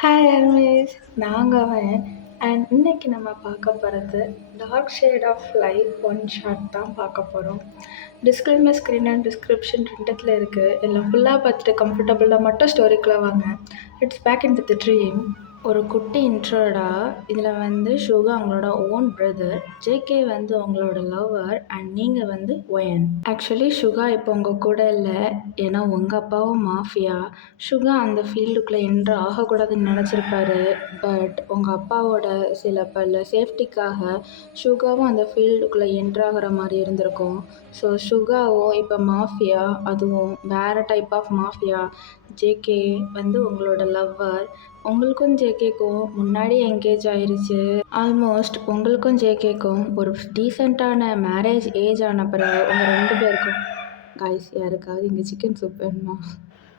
Hi அல்மேஸ், நாங்கள் அவன். And இன்னைக்கு நம்ம பார்க்க போகிறது dark shade of life one shot தான் பார்க்க போகிறோம். டிஸ்க்ளைமர் ஸ்க்ரீன் அண்ட் டிஸ்கிரிப்ஷன் ரெண்டுத்தில் இருக்குது. எல்லாம் ஃபுல்லாக பார்த்துட்டு கம்ஃபர்டபுளாக மட்டும் ஸ்டோரிக்குள்ளே வாங்க. It's back in the dream. ஒரு குட்டி இன்ட்ரோடா. இதில் வந்து சுகா அவங்களோட ஓன் பிரதர், ஜேகே வந்து அவங்களோட லவர், அண்ட் நீங்கள் வந்து ஒயன். ஆக்சுவலி சுகா இப்போ உங்கள் கூட இல்லை, ஏன்னா உங்கள் அப்பாவும் மாஃபியா. சுகா அந்த ஃபீல்டுக்குள்ளே என்ட்ரு ஆகக்கூடாதுன்னு நினச்சிருப்பாரு. பட் உங்கள் அப்பாவோட சில பல சேஃப்டிக்காக சுகாவும் அந்த ஃபீல்டுக்குள்ளே என்ட்ரு ஆகிற மாதிரி இருந்திருக்கும். ஸோ சுகாவும் இப்போ மாஃபியா, அதுவும் வேறு டைப் ஆஃப் மாஃபியா. ஜேகே வந்து உங்களோட லவ்வர். உங்களுக்கும் ஜேகேக்கும் முன்னாடி என்கேஜ் ஆயிருச்சு. ஆல்மோஸ்ட் உங்களுக்கும் ஜேகேக்கும் ஒரு டீசெண்டான மேரேஜ் ஏஜ் ஆன பிறகு உங்கள் 2 பேருக்கும் காய்ஸ் யாருக்காவது இங்கே சிக்கன் சூப் வேணுமா?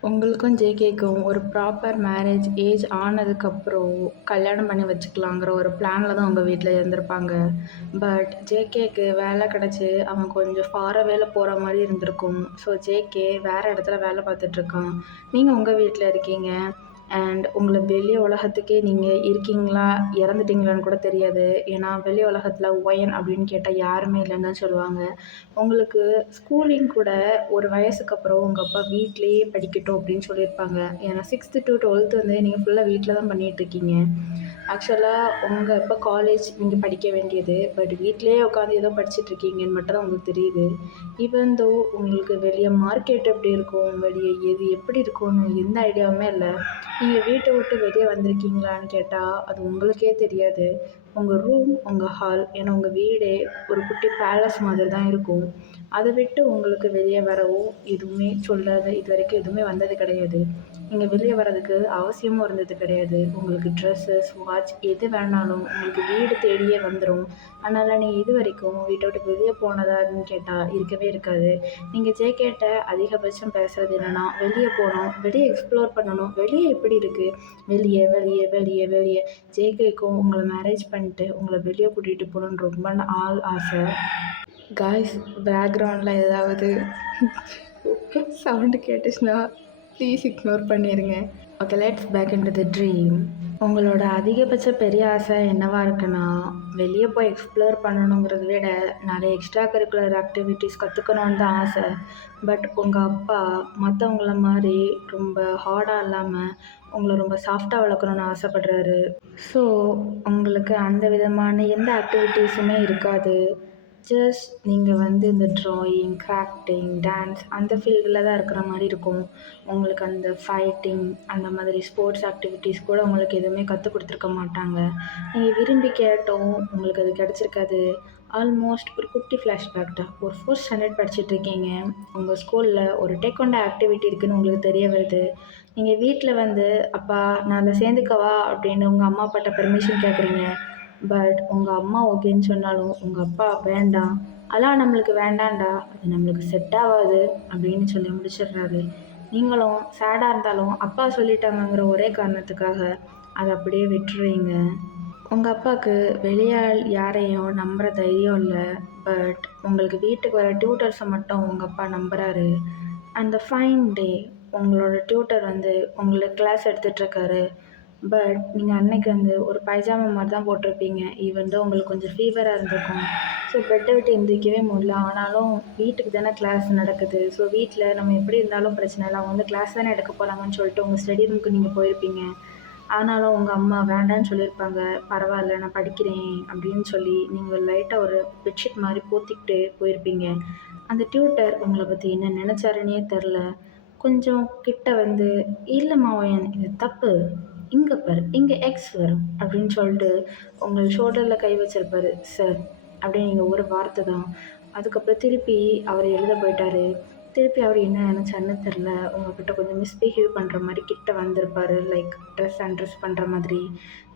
உங்களுக்கும் ஜேகேக்கும் ஒரு ப்ராப்பர் மேரேஜ் ஏஜ் ஆனதுக்கப்புறம் கல்யாணம் பண்ணி வச்சுக்கலாங்கிற ஒரு பிளானில் தான் உங்கள் வீட்டில் இருந்திருப்பாங்க. பட் ஜேகேக்கு வேலை கிடச்சி அவன் கொஞ்சம் ஃபாரவேல போகிற மாதிரி இருந்திருக்கும். ஸோ ஜேகே வேறு இடத்துல வேலை பார்த்துட்ருக்கான். நீங்கள் உங்கள் வீட்டில் இருக்கீங்க. அண்ட் உங்களை வெளி உலகத்துக்கே நீங்கள் இருக்கீங்களா இறந்துட்டீங்களான்னு கூட தெரியாது. ஏன்னா வெளி உலகத்தில் ஒயன் அப்படின்னு கேட்டால் யாருமே இல்லைன்னு தான் சொல்லுவாங்க. உங்களுக்கு ஸ்கூலிங் கூட ஒரு வயசுக்கு அப்புறம் உங்கள் அப்பா வீட்டிலேயே படிக்கட்டும் அப்படின்னு சொல்லியிருப்பாங்க. ஏன்னா 6th to 12th வந்து நீங்கள் ஃபுல்லாக வீட்டில் தான் பண்ணிகிட்ருக்கீங்க. ஆக்சுவலாக உங்கள் இப்போ காலேஜ் நீங்கள் படிக்க வேண்டியது, பட் வீட்டிலேயே உட்காந்து ஏதோ படிச்சுட்ருக்கீங்கன்னு மட்டும் தான் உங்களுக்கு தெரியுது. ஈவன் தோ உங்களுக்கு வெளியே மார்க்கெட் எப்படி இருக்கும், வெளியே எது எப்படி இருக்கும்னு எந்த ஐடியாவுமே இல்லை. நீங்கள் வீட்டை விட்டு வெளியே வந்திருக்கீங்களான்னு கேட்டால் அது உங்களுக்கே தெரியாது. உங்கள் ரூம், உங்கள் ஹால், ஏன்னா உங்கள் வீடே ஒரு குட்டி பேலஸ் மாதிரி தான் இருக்கும். அதை விட்டு உங்களுக்கு வெளியே வரவும் எதுவுமே சொல்லாத, இது வரைக்கும் எதுவுமே வந்தது கிடையாது. நீங்கள் வெளியே வர்றதுக்கு அவசியமும் இருந்தது கிடையாது. உங்களுக்கு ட்ரெஸ்ஸஸ், வாட்ச் எது வேணாலும் உங்களுக்கு வீடு தேடியே வந்துடும். அதனால் நீங்கள் இது வரைக்கும் வீட்டை விட்டு வெளியே போனதான்னு கேட்டால் இருக்கவே இருக்காது. நீங்கள் ஜேகேட்ட அதிகபட்சம் பேசுகிறது என்னென்னா, வெளியே போகணும், வெளியே எக்ஸ்ப்ளோர் பண்ணணும், வெளியே எப்படி இருக்குது, வெளியே வெளியே வெளியே வெளியே. ஜேகேக்கும் உங்களை மேரேஜ் பண்ணிட்டு உங்களை வெளியே கூட்டிகிட்டு போகணுன்னு ரொம்ப நாள் ஆசை. காய்ஸ், பேக்ரவுண்டில் ஏதாவது சவுண்டு கேட்டுச்சுன்னா ப்ளீஸ் இக்னோர் பண்ணிடுங்க. Okay, let's back into the dream. உங்களோட அதிகபட்ச பெரிய ஆசை என்னவாக இருக்குன்னா, வெளியே போய் எக்ஸ்ப்ளோர் பண்ணணுங்கிறத விட நிறைய எக்ஸ்ட்ரா கரிக்குலர் ஆக்டிவிட்டீஸ் கற்றுக்கணுன்னு தான் ஆசை. பட் உங்கள் அப்பா மற்றவங்கள மாதிரி ரொம்ப ஹார்டாக இல்லாமல் உங்களை ரொம்ப சாஃப்டாக வளர்க்கணுன்னு ஆசைப்படுறாரு. ஸோ உங்களுக்கு அந்த விதமான எந்த ஆக்டிவிட்டீஸுமே இருக்காது. ஜஸ்ட் நீங்கள் வந்து இந்த ட்ராயிங், கிராஃப்டிங், டான்ஸ் அந்த ஃபீல்டில் தான் இருக்கிற மாதிரி இருக்கும். உங்களுக்கு அந்த ஃபைட்டிங் அந்த மாதிரி ஸ்போர்ட்ஸ் ஆக்டிவிட்டீஸ் கூட உங்களுக்கு எதுவுமே கற்றுக் கொடுத்துருக்க மாட்டாங்க. நீங்கள் விரும்பி கேட்டோம் உங்களுக்கு அது கிடச்சிருக்காது. ஆல்மோஸ்ட் ஒரு குட்டி ஃப்ளாஷ்பேக் தான். ஒரு 4th ஸ்டாண்டர்ட் படிச்சுட்ருக்கீங்க. உங்கள் ஸ்கூலில் ஒரு டேக்வாண்டோ ஆக்டிவிட்டி இருக்குதுன்னு உங்களுக்கு தெரிய வருது. நீங்கள் வீட்டில் வந்து அப்பா நான் அதில் சேர்ந்துக்கவா அப்படின்னு உங்கள் அம்மா அப்பாட்ட பெர்மிஷன் கேட்குறீங்க. பட் உங்கள் அம்மா ஓகேன்னு சொன்னாலும் உங்கள் அப்பா வேண்டாம், அதெல்லாம் நம்மளுக்கு வேண்டாம்டா, அது நம்மளுக்கு செட் ஆகாது அப்படின்னு சொல்லி முடிச்சிடுறாரு. நீங்களும் சேடாக இருந்தாலும் அப்பா சொல்லிட்டாங்கங்கிற ஒரே காரணத்துக்காக அதை அப்படியே விட்டுறீங்க. உங்கள் அப்பாவுக்கு வெளியால் யாரையும் நம்புகிற தைரியம் இல்லை. பட் உங்களுக்கு வீட்டுக்கு வர டியூட்டர்ஸை மட்டும் உங்கள் அப்பா நம்புகிறாரு. அந்த ஃபைன் டே உங்களோட டியூட்டர் வந்து உங்களுக்கு கிளாஸ் எடுத்துகிட்ருக்காரு. பட் நீங்கள் அன்னைக்கு வந்து ஒரு பைஜாமா மாதிரி தான் போட்டிருப்பீங்க. ஈவன் தோ உங்களுக்கு கொஞ்சம் ஃபீவராக இருந்திருக்கும். ஸோ பெட்டை விட்டு எந்திரிக்கவே முடியல. ஆனாலும் வீட்டுக்கு தானே கிளாஸ் நடக்குது. ஸோ வீட்டில் நம்ம எப்படி இருந்தாலும் பிரச்சனை இல்லை, அவங்க வந்து கிளாஸ் தானே எடுக்க போகிறாங்கன்னு சொல்லிட்டு உங்கள் ஸ்டடி ரூமுக்கு நீங்கள் போயிருப்பீங்க. ஆனாலும் உங்கள் அம்மா வேண்டான்னு சொல்லியிருப்பாங்க. பரவாயில்ல நான் படிக்கிறேன் அப்படின்னு சொல்லி நீங்கள் லைட்டாக ஒரு பெட்ஷீட் மாதிரி போத்திக்கிட்டு போயிருப்பீங்க. அந்த டியூட்டர் உங்களை பற்றி என்ன நினச்சாருன்னே தெரில. கொஞ்சம் கிட்ட வந்து, இல்லைம்மா ஒயன் இது தப்பு, இங்கே பாரு இங்கே எக்ஸ் வரும் அப்படின்னு சொல்லிட்டு உங்கள் ஷோல்டரில் கை வச்சிருப்பாரு. சார் அப்படின்னு நீங்கள் ஒரு வார்த்தை தான். அதுக்கப்புறம் திருப்பி அவர் எழுத போயிட்டாரு. திருப்பி அவர் என்ன நினச்சாருன்னு தெரில. உங்கள்கிட்ட கொஞ்சம் மிஸ்பிஹேவ் பண்ணுற மாதிரி கிட்ட வந்திருப்பார். லைக் ட்ரெஸ் அண்ட்ரெஸ் பண்ணுற மாதிரி.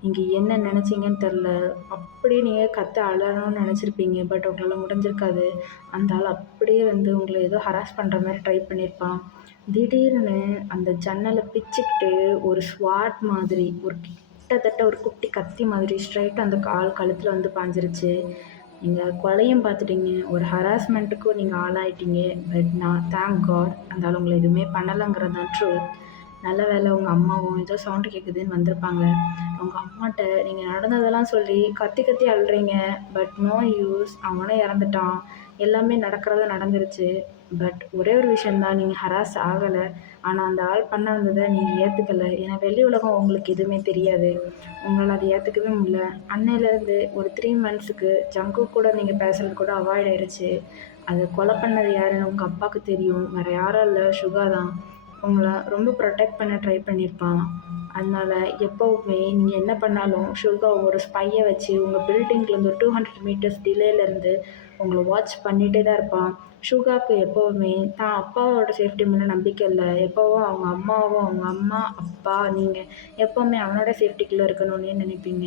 நீங்கள் என்ன நினச்சிங்கன்னு தெரில. அப்படியே நீங்கள் கற்று அழணும்னு நினச்சிருப்பீங்க. பட் உங்களால் முடிஞ்சிருக்காது. அந்த ஆள் அப்படியே வந்து உங்களை ஏதோ ஹராஸ் பண்ணுற மாதிரி ட்ரை பண்ணியிருப்பான். திடீர்னு அந்த ஜன்னலை பிச்சுக்கிட்டு ஒரு ஸ்வாட் மாதிரி, ஒரு கிட்டத்தட்ட ஒரு குட்டி கத்தி மாதிரி ஸ்ட்ரைட்டாக அந்த கழுத்தில் வந்து பாஞ்சிருச்சு. நீங்கள் கொலையும் பார்த்துட்டீங்க, ஒரு ஹராஸ்மெண்ட்டுக்கும் நீங்கள் ஆளாயிட்டீங்க. பட் நான் தேங்க் காட் அந்த ஆள் உங்களை எதுவுமே பண்ணலைங்கிறது தான் ட்ரூத். நல்ல வேளை உங்கள் அம்மாவும் ஏதோ சவுண்டு கேட்குதுன்னு வந்திருப்பாங்க. உங்கள் அம்மாட்ட நீங்கள் நடந்ததெல்லாம் சொல்லி கத்தி கத்தி அழுறீங்க. But no use. அவனும் இறந்துட்டான். எல்லாமே நடக்கிறதா நடந்துருச்சு. பட் ஒரே ஒரு விஷயந்தான், நீங்கள் ஹராஸ் ஆகலை. ஆனால் அந்த ஆள் பண்ண வந்ததை நீங்கள் ஏற்றுக்கலை. ஏன்னா வெளி உலகம் உங்களுக்கு எதுவுமே தெரியாது. உங்களால் அதை ஏற்றுக்கவே முடியல. அன்னையிலேருந்து ஒரு 3 மந்த்ஸுக்கு ஜங்கு கூட நீங்கள் பேசுகிறது கூட அவாய்ட் ஆயிடுச்சு. அதை கொலை பண்ணது யாருன்னு உங்கள் அப்பாவுக்கு தெரியும். வேறு யாரும் இல்லை, சுகா தான். உங்களை ரொம்ப ப்ரொடெக்ட் பண்ண ட்ரை பண்ணியிருப்பான். அதனால் எப்போவுமே நீங்கள் என்ன பண்ணாலும் சுகா ஒரு ஸ்பையை வச்சு உங்கள் பில்டிங்லேருந்து ஒரு 200 மீட்டர்ஸ் டிலேலேருந்து உங்களை வாட்ச் பண்ணிகிட்டே தான் இருப்பான். சுகாவுக்கு எப்போவுமே தான் அப்பாவோட சேஃப்டி மேலே நம்பிக்கை இல்லை. எப்போவும் அவங்க அம்மாவும் அவங்க அம்மா அப்பா நீங்கள் எப்போவுமே அவனோட சேஃப்டிக்குள்ளே இருக்கணும்னே நினைப்பீங்க.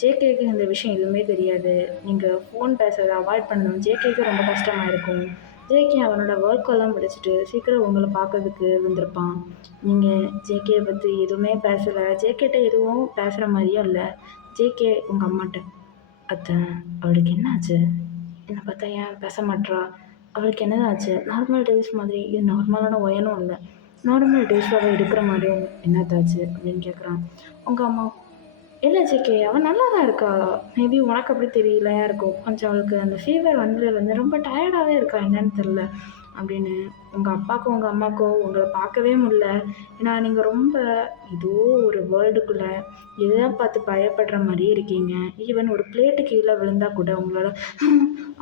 ஜேகேக்கு இந்த விஷயம் எதுவுமே தெரியாது. நீங்கள் ஃபோன் பேசுகிறத அவாய்ட் பண்ணணும். ஜேகேக்கு ரொம்ப கஷ்டமாக இருக்கும். ஜேகே அவனோட ஒர்க்கெல்லாம் முடிச்சுட்டு சீக்கிரம் உங்களை பார்க்கறதுக்கு வந்திருப்பான். நீங்கள் ஜேகேயை பற்றி எதுவுமே பேசலை. ஜேகேட்ட எதுவும் பேசுகிற மாதிரியும் இல்லை. ஜேகே உங்கள் அம்மாட்ட, அத்தை அவளுக்கு என்ன ஆச்சு? என்னை பார்த்தா ஏன் பேச மாட்றா? அவளுக்கு என்னதான் ஆச்சு? நார்மல் டேஸ் மாதிரி இது நார்மலான ஒயனும் இல்லை. நார்மல் டேஸில் அவள் இருக்கிற மாதிரியும் என்னத்தாச்சு அப்படின்னு கேட்குறான். உங்கள் அம்மா, இல்லை ஜேகே அவள் நல்லா தான் இருக்கா. மேபி உனக்கு அப்படி தெரியலையா இருக்கும். கொஞ்சம் அவளுக்கு அந்த ஃபீவர் வந்ததுலேருந்து ரொம்ப டயர்டாகவே இருக்கா, என்னன்னு தெரில அப்படின்னு. உங்கள் அப்பாவுக்கும் உங்கள் அம்மாவுக்கும் உங்களை பார்க்கவே முடியல. ஏன்னா நீங்கள் ரொம்ப ஏதோ ஒரு வேர்ல்டுக்குள்ளே எதைதான் பார்த்து பயப்படுற மாதிரியே இருக்கீங்க. ஈவன் ஒரு பிளேட்டு கீழே விழுந்தா கூட உங்களால்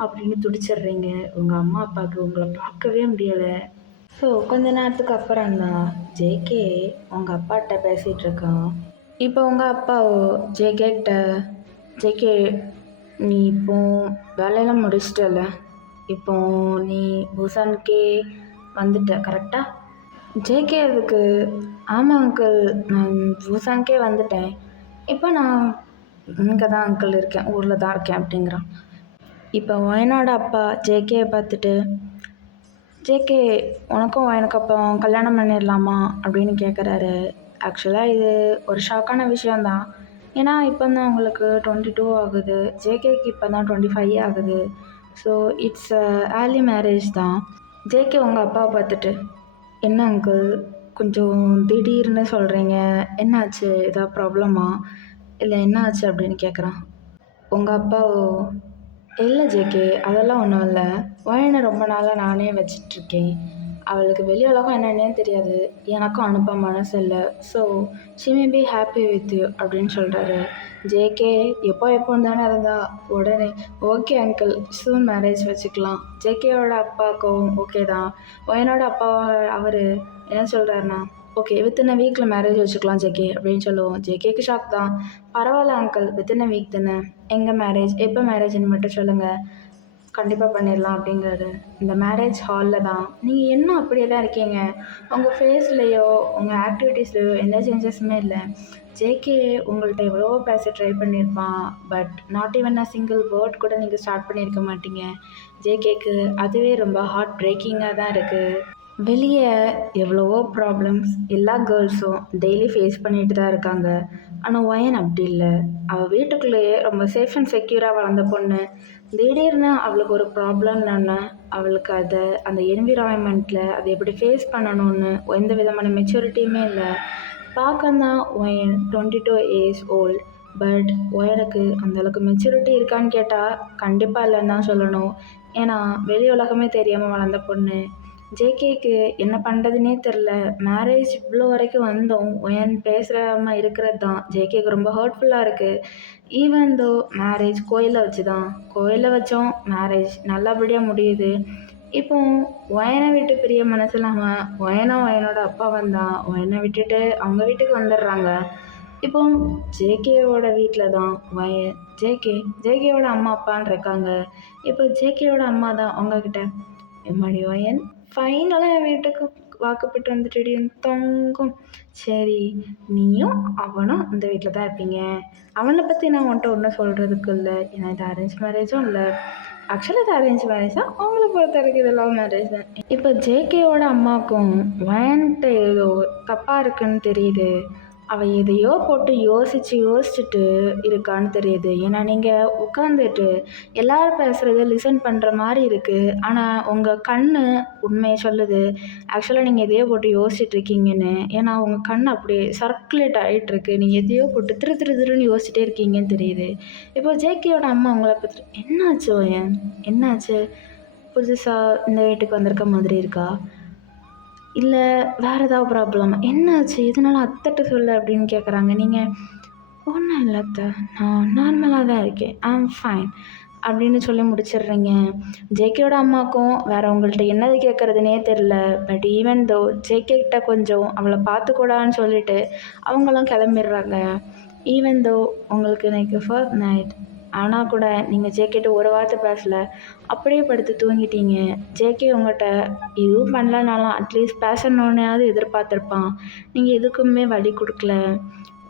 அப்படின்னு துடிச்சிடுறீங்க. உங்கள் அம்மா அப்பாவுக்கு உங்களை பார்க்கவே முடியலை. ஸோ கொஞ்ச நேரத்துக்கு அப்புறம் தான் ஜேகே உங்கள் அப்பாட்ட பேசிகிட்டு இருக்கான். இப்போ உங்கள் அப்பா ஜேகேட்ட, ஜேகே நீ இப்போ வேலையெல்லாம் முடிச்சிட்டல, இப்போ நீ புசானுக்கே வந்துட்ட கரெக்டாக? ஜேகே அதுக்கு ஆமாம் அங்கிள், நான் புசானுக்கே வந்துட்டேன். இப்போ நான் இங்கே தான் அங்கிள் இருக்கேன், ஊரில் தான் இருக்கேன் அப்படிங்கிறான். இப்போ ஒயனோட அப்பா ஜேகேயை பார்த்துட்டு, ஜேகே உனக்கும் ஒயனுக்கு அப்போ கல்யாணம் பண்ணிடலாமா அப்படின்னு கேட்குறாரு. ஆக்சுவலாக இது ஒரு ஷாக்கான விஷயந்தான். ஏன்னா இப்போ தான் உங்களுக்கு 22 ஆகுது. ஜேகேக்கு இப்போ தான் 25 ஆகுது. ஸோ இட்ஸ் ஏர்லி மேரேஜ் தான். ஜேகே உங்கள் அப்பாவை பார்த்துட்டு, என்ன அங்கிள் கொஞ்சம் திடீர்னு சொல்கிறீங்க, என்னாச்சு? ஏதாவது ப்ராப்ளமா இல்லை என்ன ஆச்சு அப்படின்னு கேட்குறான். உங்கள் அப்பாவோ, இல்லை ஜேகே அதெல்லாம் ஒன்றும் இல்லை. ஒயனை ரொம்ப நாளாக நானே வச்சிட்ருக்கேன். அவளுக்கு வெளி உலகம் என்னன்னே தெரியாது. எனக்கும் அனுப்ப மனசு இல்லை. So she may be happy with you அப்படின்னு சொல்கிறாரு. ஜேகே எப்போன்னு தானே இருந்தா உடனே ஓகே அங்கிள் சூன் மேரேஜ் வச்சுக்கலாம். ஜேகேயோட அப்பாவுக்கும் ஓகே தான். ஒயனோட அப்பா அவர் என்ன சொல்கிறாருன்னா, ஓகே வித்தின் வீக்கில் மேரேஜ் வச்சுக்கலாம் ஜேகே அப்படின்னு சொல்லுவோம். ஜேகேக்கு ஷாக் தான். பரவாயில்ல அங்கிள் வித்தின் வீக் தானே, எங்கள் மேரேஜ் எப்போ மேரேஜ்னு மட்டும் சொல்லுங்கள், கண்டிப்பாக பண்ணிடலாம் அப்படிங்கிறாரு. இந்த மேரேஜ் ஹாலில் தான். நீங்கள் இன்னும் அப்படியே தான் இருக்கீங்க. உங்கள் ஃபேஸ்லேயோ உங்கள் ஆக்டிவிட்டீஸ்லையோ எந்த சேஞ்சஸுமே இல்லை. ஜேகே உங்கள்கிட்ட எவ்வளவோ பேச ட்ரை பண்ணியிருப்பான். But not even a single word கூட நீங்கள் ஸ்டார்ட் பண்ணியிருக்க மாட்டீங்க. ஜேகேக்கு அதுவே ரொம்ப ஹார்ட் பிரேக்கிங்காக தான் இருக்குது. வெளியே எவ்வளவோ ப்ராப்ளம்ஸ் எல்லா கேர்ள்ஸும் டெய்லி ஃபேஸ் பண்ணிட்டு தான் இருக்காங்க. ஆனால் ஒயன் அப்படி இல்லை. அவள் வீட்டுக்குள்ளேயே ரொம்ப சேஃப் அண்ட் செக்யூராக வளர்ந்த பொண்ணு. திடீர்னு அவளுக்கு ஒரு ப்ராப்ளம்னு அவளுக்கு அதை அந்த என்விரான்மெண்ட்டில் அதை எப்படி ஃபேஸ் பண்ணணும்னு எந்த விதமான மெச்சூரிட்டியுமே இல்லை. பார்க்கந்தான் ஒயன் 22 இயர்ஸ் ஓல்டு. பட் ஒயனுக்கு அந்தளவுக்கு மெச்சூரிட்டி இருக்கான்னு கேட்டால் கண்டிப்பாக இல்லைன்னு தான் சொல்லணும். ஏன்னா வெளி உலகமே தெரியாமல் வளர்ந்த பொண்ணு. ஜேகேக்கு என்ன பண்ணுறதுனே தெரில. மேரேஜ் இவ்வளோ வரைக்கும் வந்தோம், ஒயன் பேசுகிறாம இருக்கிறது தான் ஜேகேக்கு ரொம்ப ஹர்ட்ஃபுல்லாக இருக்குது. ஈவன் தோ மேரேஜ் கோயிலில் வச்சோம் மேரேஜ் நல்லபடியாக முடியுது. இப்போ ஒயனை விட்டு பிரிய மனசு இல்லாமல் ஒயனோட அப்பா வந்தான் ஒயனை விட்டுட்டு அவங்க வீட்டுக்கு வந்துடுறாங்க. இப்போ ஜேகேயோட வீட்டில் தான் ஜேகேயோட அம்மா அப்பான்னு இருக்காங்க. இப்போ ஜேகேயோட அம்மா தான் அவங்கக்கிட்ட, எம்மாடி ஒயன் ஃபைனலாக என் வீட்டுக்கு வாக்கப்பட்டு வந்துட்டு என் தங்கம், சரி நீயும் அவனும் இந்த வீட்டில் தான் இருப்பீங்க. அவனை பற்றி நான் உன்ட்ட ஒன்றும் சொல்கிறதுக்கு இல்லை. ஏன்னா இது அரேஞ்ச் மேரேஜும் இல்லை. ஆக்சுவலாக இது அரேஞ்ச் மேரேஜ் தான். அவங்கள பொறுத்த வரைக்கும் இது லவ் மேரேஜ் தான். இப்போ ஜேகேயோட அம்மாவுக்கும் ஒயன்ட்ட ஏதோ தப்பாக இருக்குன்னு தெரியுது. அவள் எதையோ போட்டு யோசிச்சுட்டு இருக்கான்னு தெரியுது. ஏன்னா நீங்கள் உட்காந்துட்டு எல்லாரும் பேசுகிறத லிசன் பண்ணுற மாதிரி இருக்குது. ஆனால் உங்கள் கண் உண்மையை சொல்லுது. ஆக்சுவலாக நீங்கள் எதையோ போட்டு யோசிச்சுட்டு இருக்கீங்கன்னு. ஏன்னா உங்கள் கண் அப்படியே சர்க்குலேட் ஆகிட்டுருக்கு. நீங்கள் எதையோ போட்டு திருன்னு யோசிச்சுட்டே இருக்கீங்கன்னு தெரியுது. இப்போ ஜேகேயோட அம்மா உங்களை பற்றி என்னாச்சு ஓயன், என்னாச்சு? புதுசாக இந்த வீட்டுக்கு வந்திருக்க மாதிரி இருக்கா, இல்லை வேறு ஏதாவது ப்ராப்ளம், என்னாச்சு, இதனால அத்தைட்ட சொல்லு அப்படின்னு கேட்குறாங்க. நீங்கள் ஒன்றும் இல்லை அத்தை, நான் நார்மலாக தான் இருக்கேன், ஐம் ஃபைன் அப்படின்னு சொல்லி முடிச்சிடுறீங்க. ஜேகேயோட அம்மாவுக்கும் வேறு உங்கள்கிட்ட என்னது கேட்குறதுனே தெரில. பட் ஈவன் தோ ஜேகே கிட்ட கொஞ்சம் அவளை பார்த்துக்கூடான்னு சொல்லிட்டு அவங்களும் கிளம்பிடுறாங்க. ஈவன் தோ உங்களுக்கு இன்னைக்கு ஃபர்ஸ்ட் நைட் ஆனால் கூட நீங்கள் ஜேகேட்ட ஒரு வார்த்தை பேசலை, அப்படியே படுத்து தூங்கிட்டீங்க. ஜேகே உங்கள்கிட்ட எதுவும் பண்ணலனாலும் அட்லீஸ்ட் பேசணுன்னாவது எதிர்பார்த்துருப்பான். நீங்கள் எதுக்குமே வழி கொடுக்கல.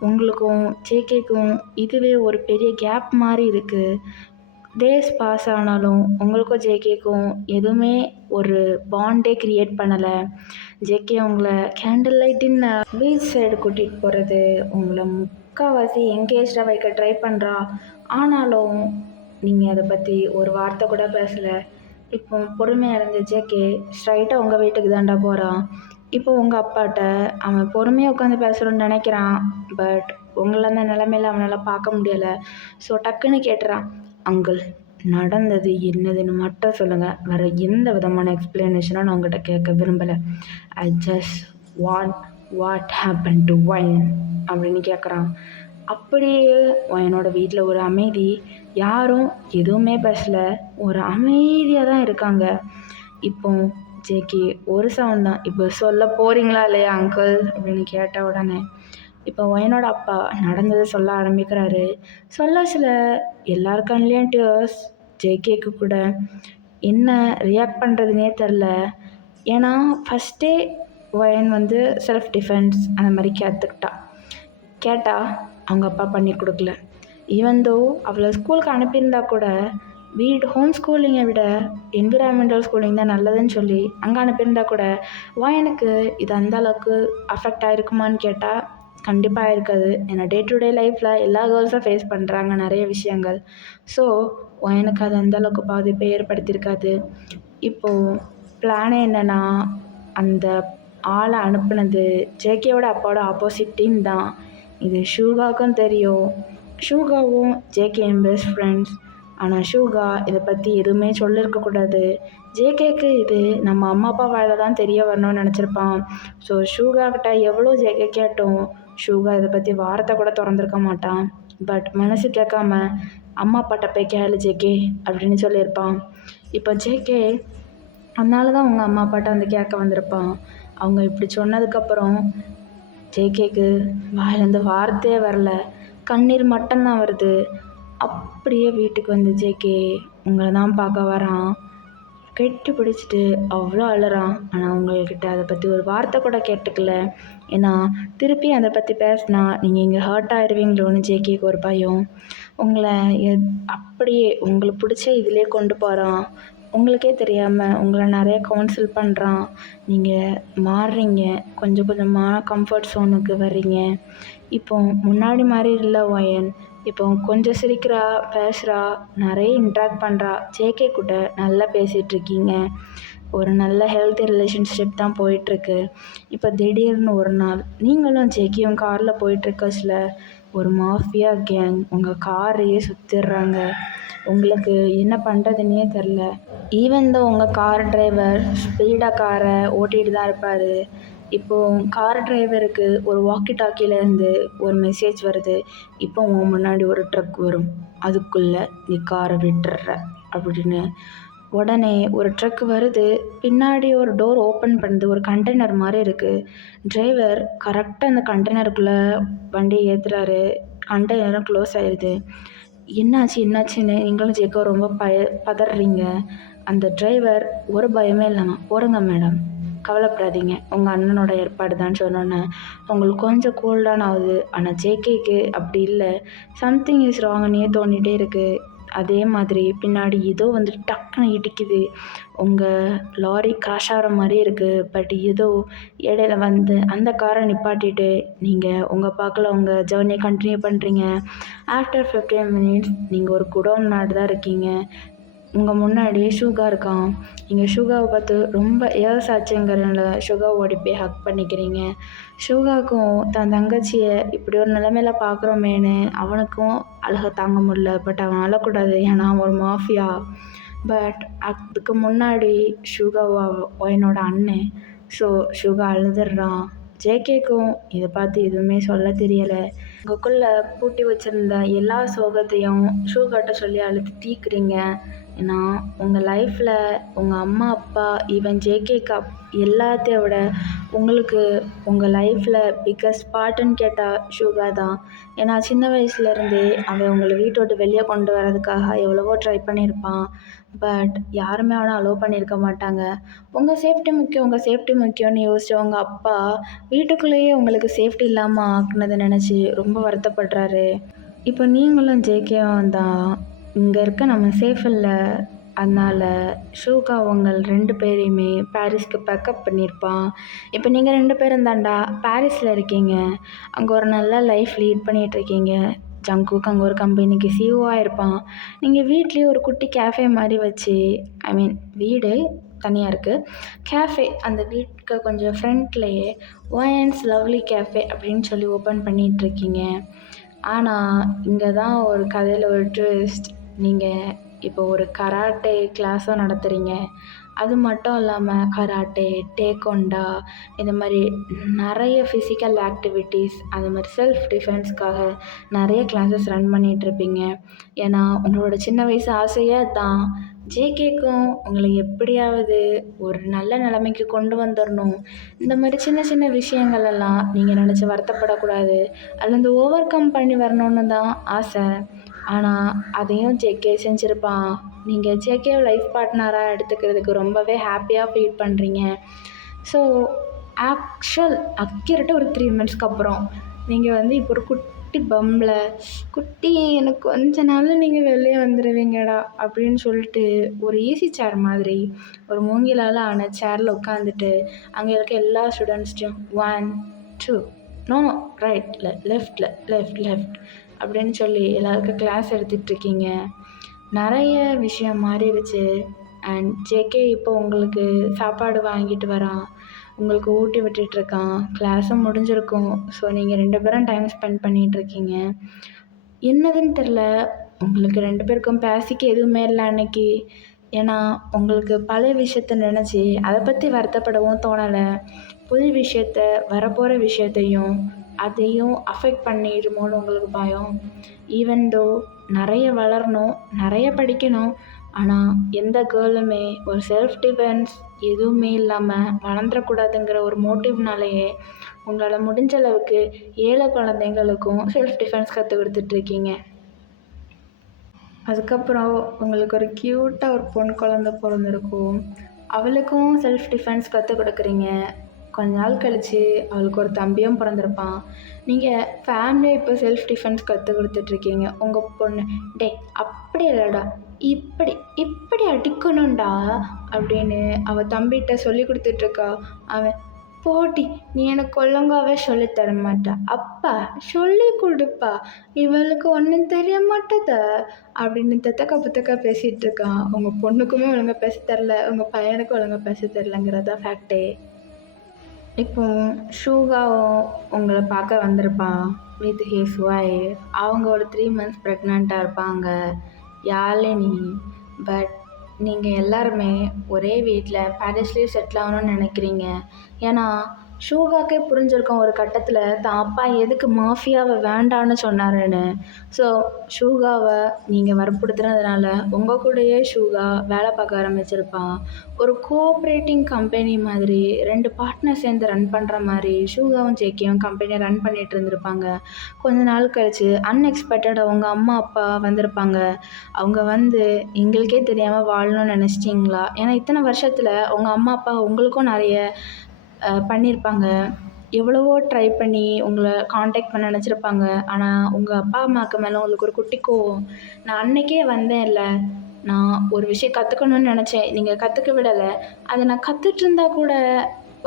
உங்களுக்கும் ஜேகேக்கும் இதுவே ஒரு பெரிய கேப் மாதிரி இருக்குது. டேஸ் பாஸ் ஆனாலும் உங்களுக்கும் ஜேகேக்கும் எதுவுமே ஒரு பாண்டே க்ரியேட் பண்ணலை. ஜேகே உங்களை candle light dinner beach side கூட்டிகிட்டு போகிறது, உங்களை முக்கால்வாசி எங்கேஜாக வைக்க ட்ரை பண்ணுறா. ஆனாலும் நீங்கள் அதை பற்றி ஒரு வார்த்தை கூட பேசலை. இப்போ பொறுமையாக இருந்த ஜேகே ஸ்ட்ரைட்டாக உங்கள் வீட்டுக்கு தாண்டா போகிறான். இப்போ உங்கள் அப்பாட்ட அவன் பொறுமையாக உட்காந்து பேசுகிறோன்னு நினைக்கிறான். பட் உங்களை அந்த நிலமையில அவனால் பார்க்க முடியலை. ஸோ டக்குன்னு கேட்டுறான், அங்கிள் நடந்தது என்னதுன்னு மட்டும் சொல்லுங்கள், வேறு எந்த விதமான எக்ஸ்ப்ளனேஷனும் நான் உங்கள்கிட்ட கேட்க விரும்பலை. I just what happen to wine அப்படின்னு கேட்குறான். அப்படியே என்னோட வீட்டில் ஒரு அமைதி, யாரும் எதுவுமே பேசலை, ஒரு அமைதியாக தான் இருக்காங்க. இப்போ ஜேகே ஒரு சவுண்ட் தான், இப்போ சொல்ல போகிறீங்களா இல்லையா அங்கிள் அப்படின்னு கேட்ட உடனே இப்போ ஒயனோட அப்பா நடந்ததை சொல்ல ஆரம்பிக்கிறாரு. சில எல்லார் கண்லேயும் டியர்ஸ். ஜேகேக்கு கூட என்ன ரியாக்ட் பண்ணுறதுனே தெரில. ஏன்னா ஃபஸ்ட்டே ஒயன் செல்ஃப் டிஃபென்ஸ் அந்த மாதிரி கேட்டால் அவங்க அப்பா பண்ணி கொடுக்கல. ஈவன் தோ அவளை ஸ்கூலுக்கு அனுப்பியிருந்தா கூட ஹோம் ஸ்கூலிங்கை விட என்விரான்மெண்டல் ஸ்கூலிங் தான் நல்லதுன்னு சொல்லி அங்கே அனுப்பியிருந்தா கூட ஒயனுக்கு இது அந்த அளவுக்கு அஃபெக்ட் ஆகிருக்குமான்னு கேட்டால் கண்டிப்பாக இருக்காது. ஏன்னா டே டு டே லைஃப்பில் எல்லா கேர்ள்ஸும் ஃபேஸ் பண்ணுறாங்க நிறைய விஷயங்கள். ஸோ ஒயனுக்கு அது அந்தளவுக்கு பாதிப்பை ஏற்படுத்தியிருக்காது. இப்போது பிளானே என்னென்னா, அந்த ஆளை அனுப்புனது ஜேகேயோட அப்பாவோட ஆப்போசிட் டீம் தான். இது ஷூகாவுக்கும் தெரியும். ஷூகாவும் ஜேகேயும் பெஸ்ட் ஃப்ரெண்ட்ஸ். ஆனால் ஷூகா இதை பற்றி எதுவுமே சொல்லியிருக்கக்கூடாது. ஜேகேக்கு இது நம்ம அம்மா அப்பா வாயில தான் தெரிய வரணும்னு நினச்சிருப்பான். ஸோ ஷூகா கிட்ட எவ்வளோ ஜேகே கேட்டோம், ஷூகா இதை பற்றி வார்த்தை கூட திறந்துருக்க மாட்டான். பட் மனசு கேட்காம அம்மா அப்பாட்ட போய் கேளு ஜேகே அப்படின்னு சொல்லியிருப்பான். இப்போ ஜேகே அதனால தான் அவங்க அம்மா அப்பாட்ட கேட்க வந்திருப்பான். அவங்க இப்படி சொன்னதுக்கப்புறம் ஜேகேக்கு வாயிலேருந்து வார்த்தையே வரல, கண்ணீர் மட்டும்தான் வருது. அப்படியே வீட்டுக்கு ஜேகே உங்களை தான் பார்க்க வரான். கெட்டி பிடிச்சிட்டு அவ்வளோ அழுறான். ஆனால் உங்கள்கிட்ட அதை பற்றி ஒரு வார்த்தை கூட கேட்டுக்கல. ஏன்னா திருப்பி அதை பற்றி பேசினா நீங்கள் இங்கே ஹர்ட் ஆயிடுவீங்களோன்னு ஜேகேக்கு ஒரு பயம். உங்களை அப்படியே உங்களுக்கு பிடிச்ச இதிலே கொண்டு போகிறான். உங்களுக்கே தெரியாமல் உங்களை நிறைய கவுன்சில் பண்ணுறான். நீங்கள் மாறுறீங்க, கொஞ்சம் கொஞ்சமாக கம்ஃபர்ட் ஜோனுக்கு வர்றீங்க. இப்போ முன்னாடி மாதிரி இல்லை ஒயன். இப்போ கொஞ்சம் சிரிக்கிறா, பேசுகிறா, நிறைய இன்ட்ராக்ட் பண்ணுறா. ஜேகே கூட நல்லா பேசிகிட்ருக்கீங்க. ஒரு நல்ல ஹெல்த்தி ரிலேஷன்ஷிப் தான் போயிட்டுருக்கு. இப்போ திடீர்னு ஒரு நாள் நீங்களும் ஜேகேயும் காரில் போயிட்டுருக்கச்சில் ஒரு மாஃபியா கேங் உங்கள் காரையே சுற்றிடுறாங்க. உங்களுக்கு என்ன பண்ணுறதுன்னே தெரில. ஈவன் தான் உங்கள் கார் டிரைவர் ஸ்பீடாக காரை ஓட்டிகிட்டு தான் இருப்பார். இப்போது கார் டிரைவருக்கு ஒரு வாக்கி டாக்கிலேருந்து ஒரு மெசேஜ் வருது, இப்போ உன் முன்னாடி ஒரு ட்ரக் வரும், அதுக்குள்ளே நீ காரை விட்டுற அப்படின்னு. உடனே ஒரு ட்ரக் வருது, பின்னாடி ஒரு டோர் ஓப்பன் பண்ணுது, ஒரு கண்டெய்னர் மாதிரி இருக்குது. டிரைவர் கரெக்டாக அந்த கண்டெய்னருக்குள்ளே வண்டியை ஏற்றுறாரு. கண்டெய்னரும் க்ளோஸ் ஆயிடுது. என்னாச்சுன்னு நீங்களும் ஜேகோ ரொம்ப பதறீங்க. அந்த டிரைவர் ஒரு பயமே இல்லாமல் போடுங்க மேடம், கவலைப்படாதீங்க, உங்கள் அண்ணனோட ஏற்பாடு தான் சொன்னோன்னே உங்களுக்கு கொஞ்சம் கூல்டான் ஆகுது. ஆனால் ஜேகேக்கு அப்படி இல்லை, சம்திங் இஸ் ராங்னே தோணிகிட்டே இருக்குது. அதே மாதிரி பின்னாடி ஏதோ வந்து டக்குன்னு இடிக்குது. உங்கள் லாரி கிராஷ் ஆகிற மாதிரி இருக்குது. பட் ஏதோ இடையில வந்து அந்த காரை நிப்பாட்டிட்டு நீங்கள் உங்கள் பாக்கில் உங்கள் ஜேர்னியை கண்டினியூ பண்ணுறீங்க. ஆஃப்டர் 15 மினிட்ஸ் நீங்கள் ஒரு குடோன் முன்னாடி தான் இருக்கீங்க. உங்கள் முன்னாடி ஷூகா இருக்கான். நீங்கள் ஷூகாவை பார்த்து ரொம்ப இயர்ஸ் ஆச்சுங்கிறனால ஷூகாவை ஓடி போய் ஹக் பண்ணிக்கிறீங்க. ஷூகாவுக்கும் தன் தங்கச்சியை இப்படி ஒரு நிலைமையில பார்க்குறோமேனு அவனுக்கும் அழுக தாங்க முடியல. பட் அவன் அழக்கூடாது, ஏன்னா அவன் ஒரு மாஃபியா. பட் அதுக்கு முன்னாடி ஷூகாவா என்னோட அண்ணன். ஸோ ஷூகா அழுதுடுறான். ஜேகேக்கும் இதை பார்த்து எதுவுமே சொல்ல தெரியலை. உங்களுக்குள்ளே பூட்டி வச்சுருந்த எல்லா சோகத்தையும் ஷூகாட்ட சொல்லி அழுது தீக்குறீங்க. ஏன்னா உங்கள் லைஃப்பில் உங்கள் அம்மா அப்பா ஈவன் ஜேகேக்கு எல்லாத்தையும் விட உங்களுக்கு உங்கள் லைஃப்பில் பிக்கஸ்ட் பார்ட்டுன்னு கேட்டால் ஷூகா தான். ஏன்னா சின்ன வயசுலேருந்தே அவன் உங்களை வீட்டை விட்டு வெளியே கொண்டு வரதுக்காக எவ்வளவோ ட்ரை பண்ணியிருப்பான். பட் யாருமே அவனை அலோவ் பண்ணியிருக்க மாட்டாங்க. உங்கள் சேஃப்டி முக்கியம், உங்கள் சேஃப்டி முக்கியம்னு யோசிச்ச உங்கள் அப்பா வீட்டுக்குள்ளேயே உங்களுக்கு சேஃப்டி இல்லாமல் ஆக்குனதை நினச்சி ரொம்ப வருத்தப்படுறாரு. இப்போ நீங்களும் ஜேகேவும் தான் இங்கே இருக்க நம்ம சேஃப் இல்லை. அதனால் ஷூகா உங்கள் 2 பேரையுமே பாரிஸ்க்கு பேக்கப் பண்ணியிருப்பான். இப்போ நீங்கள் 2 பேரும் தாண்டா பாரிஸில் இருக்கீங்க. அங்கே ஒரு நல்ல லைஃப் லீட் பண்ணிகிட்ருக்கீங்க. ஜங்குக் அங்கே ஒரு கம்பெனிக்கு சிஓவாக இருப்பான். நீங்கள் வீட்லேயே ஒரு குட்டி கேஃபே மாதிரி வச்சு, வீடு தனியாக இருக்குது, கேஃபே அந்த வீட்டுக்கு கொஞ்சம் ஃப்ரண்ட்லேயே ஒயன்ஸ் லவ்லி கேஃபே அப்படின்னு சொல்லி ஓப்பன் பண்ணிகிட்ருக்கீங்க. ஆனால் இங்கே தான் ஒரு கதையில் ஒரு ட்விஸ்ட். நீங்கள் இப்போ ஒரு கராட்டே கிளாஸும் நடத்துகிறீங்க. அது மட்டும் இல்லாமல் கராட்டே, டேக்வாண்டோ இந்த மாதிரி நிறைய ஃபிசிக்கல் ஆக்டிவிட்டீஸ், அது மாதிரி செல்ஃப் டிஃபென்ஸ்க்காக நிறைய கிளாஸஸ் ரன் பண்ணிகிட்ருப்பீங்க. ஏன்னா உங்களோட சின்ன வயசு ஆசையே தான். ஜேகேக்கும் உங்களை எப்படியாவது ஒரு நல்ல நிலைமைக்கு கொண்டு வந்துடணும். இந்த மாதிரி சின்ன சின்ன விஷயங்கள் எல்லாம் நீங்கள் நினச்சி வருத்தப்படக்கூடாது. அதுலேருந்து ஓவர் கம் பண்ணி வரணுன்னு தான் ஆசை. ஆனால் அதையும் ஜேகே செஞ்சுருப்பான். நீங்கள் ஜேகேவை லைஃப் பார்ட்னராக எடுத்துக்கிறதுக்கு ரொம்பவே ஹாப்பியாக ஃபீல் பண்ணுறீங்க. ஸோ அக்யூரேட்டாக ஒரு 3 மந்த்ஸ்க்கு அப்புறம் நீங்கள் வந்து இப்போ ஒரு குட்டி பம்மில் குட்டி எனக்கு கொஞ்ச நாளில் நீங்கள் வெளியே வந்துடுவீங்கடா அப்படின்னு சொல்லிட்டு ஒரு ஈஸி சேர் மாதிரி ஒரு மூங்கிலால் ஆன சேரில் உட்காந்துட்டு அங்கே இருக்க எல்லா ஸ்டூடெண்ட்ஸ்டையும் 1 2 நோ ரைட்டில் லெஃப்ட் அப்படின்னு சொல்லி எல்லாருக்கும் கிளாஸ் எடுத்துகிட்ருக்கீங்க. நிறைய விஷயம் மாறிடுச்சு. அண்ட் ஜேகே இப்போ உங்களுக்கு சாப்பாடு வாங்கிட்டு வரான், உங்களுக்கு ஊட்டி விட்டுட்ருக்கான். கிளாஸும் முடிஞ்சிருக்கும். ஸோ நீங்கள் 2 பேரும் டைம் ஸ்பெண்ட் பண்ணிகிட்ருக்கீங்க. என்னதுன்னு தெரில, உங்களுக்கு 2 பேருக்கும் பேசிக்க எதுவுமே இல்லை அன்னைக்கு. ஏன்னா உங்களுக்கு பழைய விஷயத்த நினச்சி அதை பற்றி வருத்தப்படவும் தோணலை. புது விஷயத்த வரப்போகிற விஷயத்தையும் அதையும் அஃபெக்ட் பண்ணிடுமோன்னு உங்களுக்கு பயம். ஈவன் தோ நிறைய வளரணும், நிறைய படிக்கணும். ஆனால் எந்த கேர்ளுமே ஒரு செல்ஃப் டிஃபென்ஸ் எதுவுமே இல்லாமல் வளர்ந்துடக்கூடாதுங்கிற ஒரு மோட்டிவ்னாலேயே உங்களால் முடிஞ்ச அளவுக்கு ஏழை குழந்தைங்களுக்கும் செல்ஃப் டிஃபென்ஸ் கற்றுக் கொடுத்துட்ருக்கீங்க. அதுக்கப்புறம் உங்களுக்கு ஒரு க்யூட்டாக ஒரு பொன் குழந்த பிறந்திருக்கும். அவளுக்கும் செல்ஃப் டிஃபென்ஸ் கற்றுக் கொடுக்குறீங்க. கொஞ்ச நாள் கழித்து அவளுக்கு ஒரு தம்பியும் பிறந்திருப்பான். நீங்கள் ஃபேமிலியை இப்போ செல்ஃப் டிஃபென்ஸ் கற்றுக் கொடுத்துட்ருக்கீங்க. உங்கள் பொண்ணு டே அப்படி இல்லைடா, இப்படி அடிக்கணும்டா அப்படின்னு அவள் தம்பிகிட்ட சொல்லி கொடுத்துட்ருக்கா. அவன் போட்டி நீ எனக்கு ஒழுங்காகவே சொல்லித்தர மாட்டா, அப்பா சொல்லி கொடுப்பா, இவளுக்கு ஒன்றும் தெரிய மாட்டேத அப்படின்னு புத்தக்கா பேசிகிட்டு இருக்கான். உங்கள் பொண்ணுக்குமே ஒழுங்காக பேச தெரில, உங்கள் பையனுக்கும் ஒழுங்காக பேச தெரிலங்கிறதா ஃபேக்டே. இப்போ ஷூகாவும் உங்களை பார்க்க வந்திருப்பான் வித் ஹிஸ் ஒய்ஃப். அவங்க ஒரு 3 மந்த்ஸ் ப்ரெக்னெண்ட்டாக இருப்பாங்க, யாழினி. பட் நீங்கள் எல்லாருமே ஒரே வீட்டில் பாரிஸ்லேயே செட்டில் ஆகணும்னு நினைக்கிறீங்க. ஏன்னா ஷூகாக்கே புரிஞ்சிருக்கும் ஒரு கட்டத்தில் தான் அப்பா எதுக்கு மாஃபியாவை வேண்டான்னு சொன்னாருன்னு. ஸோ ஷூகாவை நீங்கள் வற்புறுத்துனதுனால உங்கள் கூடயே ஷூகா வேலை பார்க்க ஆரம்பிச்சிருப்பான். ஒரு கோஆப்ரேட்டிங் கம்பெனி மாதிரி 2 பார்ட்னர் சேர்ந்து ரன் பண்ணுற மாதிரி ஷூகாவும் ஜேகேயும் கம்பெனியை ரன் பண்ணிகிட்டு இருந்திருப்பாங்க. கொஞ்ச நாள் கழித்து அன்எக்ஸ்பெக்டடாக உங்கள் அம்மா அப்பா வந்திருப்பாங்க. அவங்க வந்து எங்களுக்கே தெரியாமல் வாழணும்னு நினச்சிட்டிங்களா? ஏன்னா இத்தனை வருஷத்தில் உங்கள் அம்மா அப்பா உங்களுக்கும் நிறைய பண்ணியிருப்பாங்க. எவ்வளவோ ட்ரை பண்ணி உங்கள காண்டாக்ட் பண்ண நெனச்சிருப்பாங்க. ஆனால் உங்கள் அப்பா அம்மாவுக்கு மேலே உங்களுக்கு ஒரு குட்டி கோவம். நான் அன்னைக்கே வந்தேன்ல, நான் ஒரு விஷயம் கற்றுக்கணும்னு நெனச்சேன். நீங்கள் கற்றுக்க விடலை. அதை நான் கற்றுட்ருந்தா கூட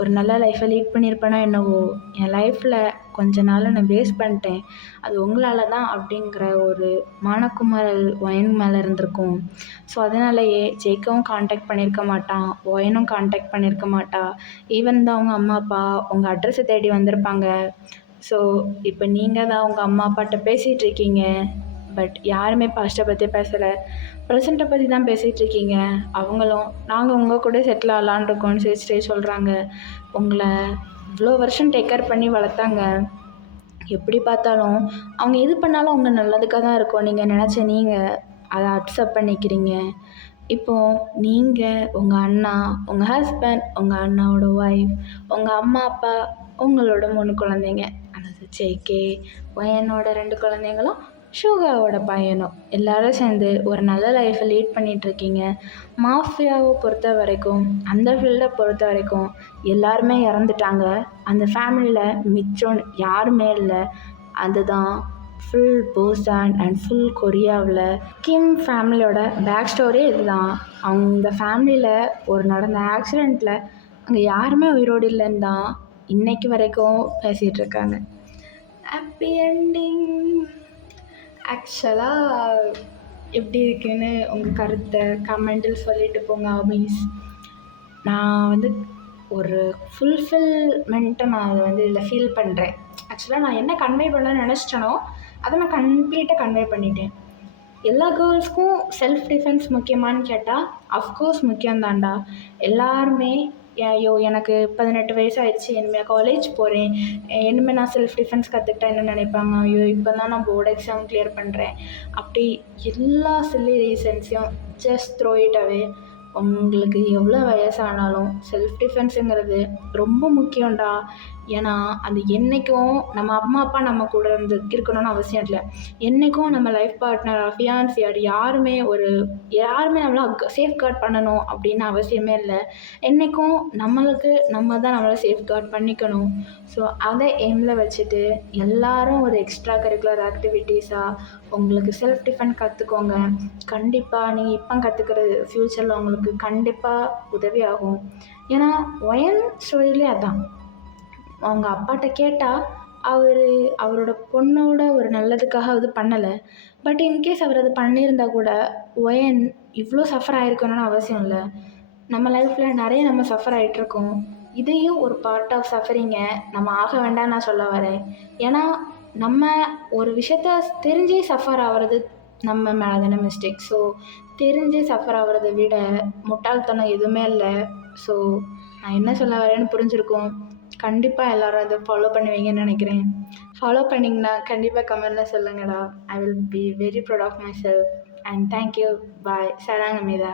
ஒரு நல்ல லைஃப்பை லீட் பண்ணியிருப்பேனோ என்னவோ. என் லைஃப்பில் கொஞ்ச நாள் நான் வேஸ்ட் பண்ணிட்டேன். அது உங்களால தான் அப்படிங்கிற ஒரு மனக்குமறல் ஒயன் மேலே இருந்திருக்கும். ஸோ அதனாலயே ஜேக்கவும் காண்டாக்ட் பண்ணியிருக்க மாட்டான், ஒயனும் காண்டாக்ட் பண்ணியிருக்க மாட்டா. ஈவன் தான் அவங்க அம்மா அப்பா உங்கள் அட்ரஸை தேடி வந்திருப்பாங்க. ஸோ இப்போ நீங்கள் தான் உங்கள் அம்மா அப்பாட்ட பேசிகிட்ருக்கீங்க. பட் யாருமே பாஸ்ட்டை பற்றி பேசலை, ப்ரெசண்ட்டை பற்றி தான் பேசிகிட்ருக்கீங்க. அவங்களும் நாங்கள் உங்கள் கூட செட்டில் ஆகலான்னு இருக்கோம்னு சிரிச்சிட்டே சொல்கிறாங்க. உங்களை இவ்வளோ வருஷம் டேக் கேர் பண்ணி வளர்த்தாங்க. எப்படி பார்த்தாலும் அவங்க எது பண்ணாலும் அவங்க நல்லதுக்காக தான் இருக்கும் நீங்கள் நினச்ச நீங்கள் அதை அக்செப்ட் பண்ணிக்கிறீங்க. இப்போது நீங்கள், உங்கள் அண்ணா, உங்கள் ஹஸ்பண்ட், உங்கள் அண்ணாவோட ஒய்ஃப், உங்கள் அம்மா அப்பா, உங்களோட 3 குழந்தைங்க, அதாவது ஜேகே, ஒயனோட 2 குழந்தைங்களும், ஷூகாவோட பையனும் எல்லாரும் சேர்ந்து ஒரு நல்ல லைஃப்பை லீட் பண்ணிகிட்ருக்கீங்க. மாஃபியாவை பொறுத்த வரைக்கும், அந்த ஃபீல்டை பொறுத்த வரைக்கும் எல்லாருமே இறந்துட்டாங்க. அந்த ஃபேமிலியில் மிச்சம் யாருமே இல்லை. அதுதான் ஃபுல் போசான் அண்ட் ஃபுல் கொரியாவில் கிம் ஃபேமிலியோட பேக் ஸ்டோரியே இதுதான். அவங்க ஃபேமிலியில் ஒரு நடந்த ஆக்சிடெண்ட்டில் அங்கே யாருமே உயிரோடு இல்லைன்னு தான் இன்னைக்கு வரைக்கும் பேசிகிட்டு இருக்காங்க. Happy ending. ஆக்சுவலாக எப்படி இருக்குன்னு உங்கள் கருத்தை கமெண்டில் சொல்லிட்டு போங்க ஆபீஸ். நான் வந்து ஒரு ஃபுல்ஃபில்மெண்ட்டை நான் அதை வந்து இதில் ஃபீல் பண்ணுறேன். ஆக்சுவலாக நான் என்ன கன்வே பண்ணணும்னு நினச்சிட்டேனோ அதை நான் கம்ப்ளீட்டாக கன்வே பண்ணிட்டேன். எல்லா கேர்ள்ஸ்க்கும் செல்ஃப் டிஃபென்ஸ் முக்கியமானு கேட்டால் அஃப்கோர்ஸ் முக்கியம்தான்டா. எல்லாருமே ஐயோ எனக்கு 18 வயசு ஆயிடுச்சு, இனிமேல் காலேஜ் போகிறேன், இனிமேல் நான் செல்ஃப் டிஃபென்ஸ் கற்றுக்கிட்டா என்ன நினைப்பாங்க, ஐயோ இப்போ தான் நான் போர்டு எக்ஸாம் கிளியர் பண்ணுறேன், அப்படி எல்லா சில்லி ரீசன்ஸையும் ஜஸ்ட் த்ரோ இட் அவே. உங்களுக்கு எவ்வளோ வயசானாலும் செல்ஃப் டிஃபென்ஸுங்கிறது ரொம்ப முக்கியம்டா. ஏன்னா அது என்றைக்கும் நம்ம அம்மா அப்பா நம்ம கூட இருந்து இருக்கணும்னு அவசியம் இல்லை. என்றைக்கும் நம்ம லைஃப் பார்ட்னர், ஃபியான்சியர் யாருமே நம்மளை சேஃப்கார்ட் பண்ணணும் அப்படின்னு அவசியமே இல்லை. என்றைக்கும் நம்மளுக்கு நம்ம தான் நம்மளை சேஃப்கார்ட் பண்ணிக்கணும். ஸோ அதை எய்மில் வச்சுட்டு எல்லாரும் ஒரு எக்ஸ்ட்ரா கரிக்குலர் ஆக்டிவிட்டீஸாக உங்களுக்கு செல்ஃப் டிஃபென்ஸ் கற்றுக்கோங்க. கண்டிப்பாக நீங்கள் இப்போ கற்றுக்கிறது ஃப்யூச்சரில் உங்களுக்கு கண்டிப்பாக உதவி ஆகும். ஏன்னா ஒயன் ஸ்டோரியிலே அதான். அவங்க அப்பாட்ட கேட்டால் அவரோட பொண்ணோட ஒரு நல்லதுக்காக அது பண்ணலை. பட் இன்கேஸ் அவர் அது பண்ணியிருந்தால் கூட ஒயன் இவ்வளோ சஃபர் ஆகிருக்கணும்னு அவசியம் இல்லை. நம்ம லைஃப்பில் நிறைய நம்ம சஃபர் ஆகிட்ருக்கோம். இதையும் ஒரு பார்ட் ஆஃப் சஃபரிங்கை நம்ம ஆக வேண்டாம் நான் சொல்ல வரேன். ஏன்னா நம்ம ஒரு விஷயத்த தெரிஞ்சே சஃபர் ஆகிறது நம்ம மேலே தானே மிஸ்டேக். ஸோ தெரிஞ்சு சஃபர் ஆகிறத விட முட்டாள்தனம் எதுவுமே இல்லை. ஸோ நான் என்ன சொல்ல வரேன்னு புரிஞ்சிருக்கும். கண்டிப்பாக எல்லோரும் அதை ஃபாலோ பண்ணுவீங்கன்னு நினைக்கிறேன். ஃபாலோ பண்ணிங்கன்னா கண்டிப்பாக கமெண்டில் சொல்லுங்கடா. I will be very proud of myself and thank you. Bye. சராங் அமிதா.